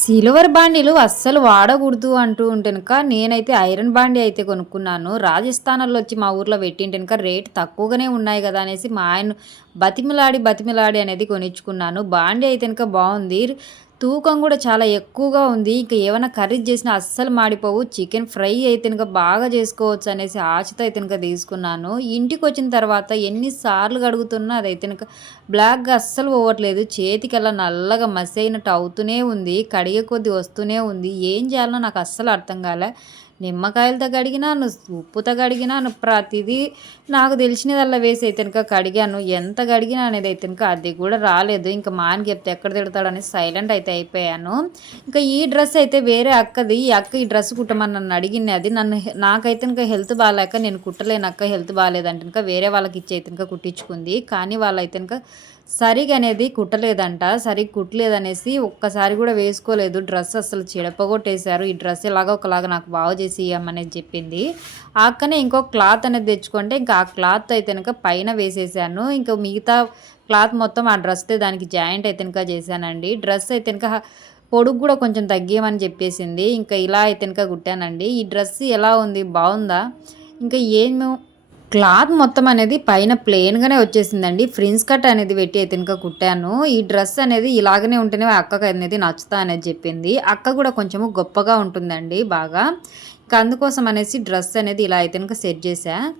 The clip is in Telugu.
సిల్వర్ బాండీలు అస్సలు వాడకూడదు అంటూ ఉంటేనుక నేనైతే ఐరన్ బాండీ అయితే కొనుక్కున్నాను. రాజస్థాన్లో వచ్చి మా ఊర్లో పెట్టింటేనక రేట్ తక్కువగానే ఉన్నాయి కదా అనేసి మా ఆయన బతిమిలాడి బతిమిలాడి అనేది కొనిచ్చుకున్నాను. బాండీ అయితేనక బాగుంది. తూకం కూడా చాలా ఎక్కువగా ఉంది. ఇంకా ఏమైనా కర్రీ చేసినా అస్సలు మాడిపోవు. చికెన్ ఫ్రై అయితే ఇంకా బాగా చేసుకోవచ్చు అనేసి ఆశతో అయితే ఇంకా తీసుకున్నాను. ఇంటికి వచ్చిన తర్వాత ఎన్నిసార్లు కడుగుతున్నా అది అయితే కనుక బ్లాక్గా అస్సలు పోవట్లేదు. చేతికి అలా నల్లగా మసి అయినట్టు అవుతూనే ఉంది. కడిగే కొద్ది వస్తూనే ఉంది. ఏం చేయాలో నాకు అస్సలు అర్థం కాలే. నిమ్మకాయలతో కడిగినాను ఉప్పుతో కడిగినాను ప్రతిదీ నాకు తెలిసినదల్లా వేసి అయితే కనుక కడిగాను. ఎంత కడిగినా అనేది అయితే కనుక అది కూడా రాలేదు. ఇంకా మా అని చెప్తే ఎక్కడ తిడతాడని సైలెంట్ అయితే అయిపోయాను. ఇంకా ఈ డ్రెస్ అయితే వేరే అక్కది. ఈ అక్క ఈ డ్రెస్ కుట్టమని నన్ను అడిగింది. అది నన్ను నాకైతే ఇంకా హెల్త్ బాగాలేక నేను కుట్టలేను అక్క హెల్త్ బాగాలేదంటే ఇంకా వేరే వాళ్ళకి ఇచ్చి అయితే ఇంకా కుట్టించుకుంది. కానీ వాళ్ళైతే ఇంకా సరిగా అనేది కుట్టలేదంట. సరిగ్గా కుట్టలేదనేసి ఒక్కసారి కూడా వేసుకోలేదు. డ్రెస్ అసలు చెడపగొట్టేశారు. ఈ డ్రెస్ ఇలాగ ఒకలాగా నాకు బాగు చేసి ఇవ్వమనేది చెప్పింది. ఆ అక్కనే ఇంకో క్లాత్ అనేది తెచ్చుకుంటే ఇంకా ఆ క్లాత్ అయితే కనుక పైన వేసేసాను. ఇంకా మిగతా క్లాత్ మొత్తం ఆ డ్రెస్ దానికి జాయింట్ అయితే కనుక చేశానండి. డ్రెస్ అయితే కనుక పొడుగు కూడా కొంచెం తగ్గేయమని చెప్పేసింది. ఇంకా ఇలా అయితే కనుక కుట్టానండి. ఈ డ్రెస్ ఎలా ఉంది? బాగుందా? ఇంకా ఏమో క్లాత్ మొత్తం అనేది పైన ప్లెయిన్గానే వచ్చేసిందండి. ఫ్రిన్స్ కట్ అనేది పెట్టి అయితే కుట్టాను. ఈ డ్రెస్ అనేది ఇలాగనే ఉంటేనే అక్కకు అనేది నచ్చుతా అనేది చెప్పింది. అక్క కూడా కొంచెము గొప్పగా ఉంటుందండి బాగా. ఇంకా అందుకోసం అనేసి డ్రెస్ అనేది ఇలా అయితే సెట్ చేశా.